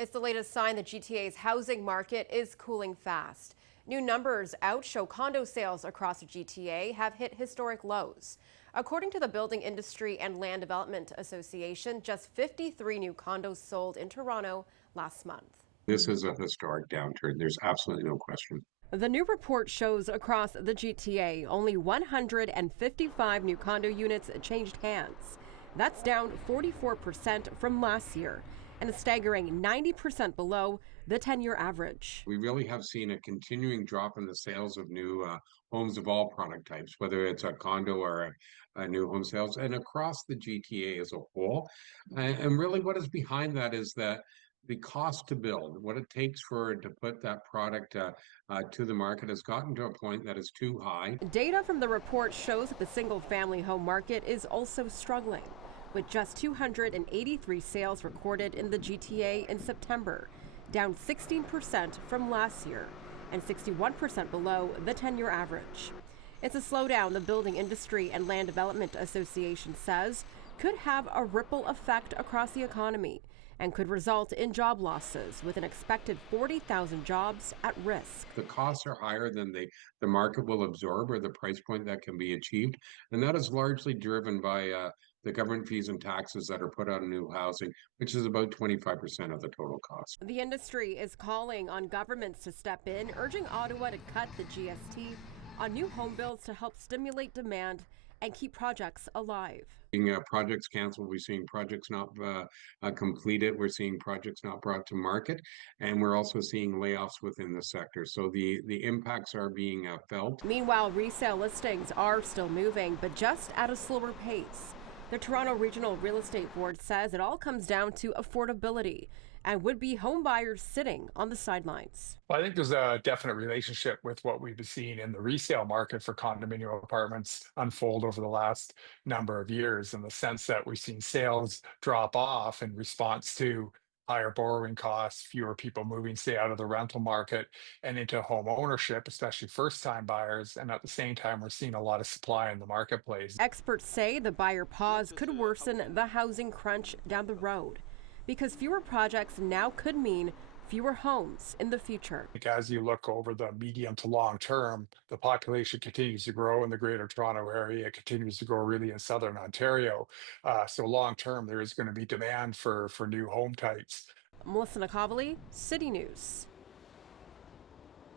It's the latest sign the GTA's housing market is cooling fast. New numbers out show condo sales across the GTA have hit historic lows. According to the Building Industry and Land Development Association, just 53 new condos sold in Toronto last month. This is a historic downturn. There's absolutely no question. The new report shows across the GTA, only 155 new condo units changed hands. That's down 44% from last year and a staggering 90% below the 10-year average. We really have seen a continuing drop in the sales of new homes of all product types, whether it's a condo or a new home sales, and across the GTA as a whole. And really, what is behind that is that the cost to build, what it takes to put that product to the market, has gotten to a point that is too high. Data from the report shows that the single-family home market is also struggling, with just 283 sales recorded in the GTA in September, down 16% from last year and 61% below the 10-year average. It's a slowdown the Building Industry and Land Development Association says could have a ripple effect across the economy and could result in job losses, with an expected 40,000 jobs at risk. The costs are higher than the market will absorb, or the price point that can be achieved. And that is largely driven by the government fees and taxes that are put on new housing, which is about 25% of the total cost. The industry is calling on governments to step in, urging Ottawa to cut the GST on new home builds to help stimulate demand and keep projects alive. Seeing projects canceled, we're seeing projects not completed, we're seeing projects not brought to market, and we're also seeing layoffs within the sector. So the impacts are being felt. Meanwhile, resale listings are still moving, but just at a slower pace. The Toronto Regional Real Estate Board says it all comes down to affordability and would-be home buyers sitting on the sidelines. Well, I think there's a definite relationship with what we've been seeing in the resale market for condominium apartments unfold over the last number of years, in the sense that we've seen sales drop off in response to higher borrowing costs, fewer people moving, say, out of the rental market and into home ownership, especially first-time buyers. And at the same time, we're seeing a lot of supply in the marketplace. Experts say the buyer pause could worsen the housing crunch down the road, because fewer projects now could mean fewer homes in the future. As you look over the medium to long term, the population continues to grow in the Greater Toronto Area. It continues to grow really in Southern Ontario. So long term, there is going to be demand for new home types. Melissa Nakhavoly, City News.